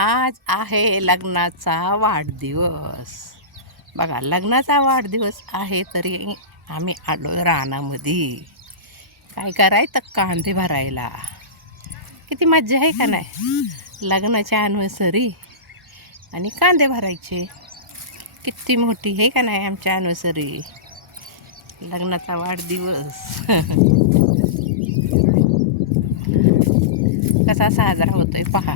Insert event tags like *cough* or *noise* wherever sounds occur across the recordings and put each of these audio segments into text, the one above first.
आज आहे लग्नाचा वाढदिवस. बघा लग्नाचा वाढदिवस आहे तरी आम्ही आलो रानामध्ये. काय करायचं कांदे भरायला? किती मज्जा आहे का नाही? लग्नाची ॲनिव्हर्सरी आणि कांदे भरायचे. किती मोठी आहे का नाही आमच्या ॲनिव्हर्सरी लग्नाचा वाढदिवस. *laughs* कसा साजरा होतोय पहा.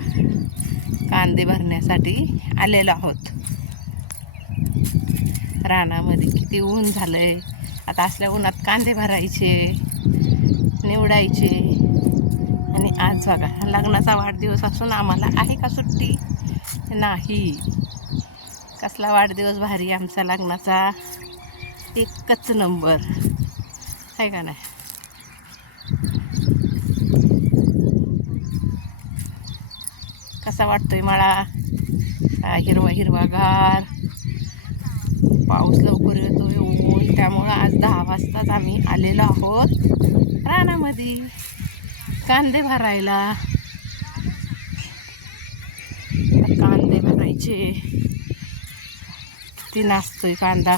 कांदे भरण्यासाठी आलेलो आहोत. रानामध्ये किती ऊन झालं आहे आता असल्या उन्हात कांदे भरायचे निवडायचे. आणि आज बघा लग्नाचा वाढदिवस असून आम्हाला आहे का सुट्टी? नाही. कसला वाढदिवस भारी आमचा लग्नाचा. एकच नंबर. आहे का नाही? असा वाटतोय मला हिरवा हिरवागार पाऊस लवकर येतोय ऊन त्यामुळं आज दहा वाजताच आम्ही आलेलो आहोत रानामध्ये. कांदे भरायला. कांदे भरायचे. किती नाचतोय कांदा.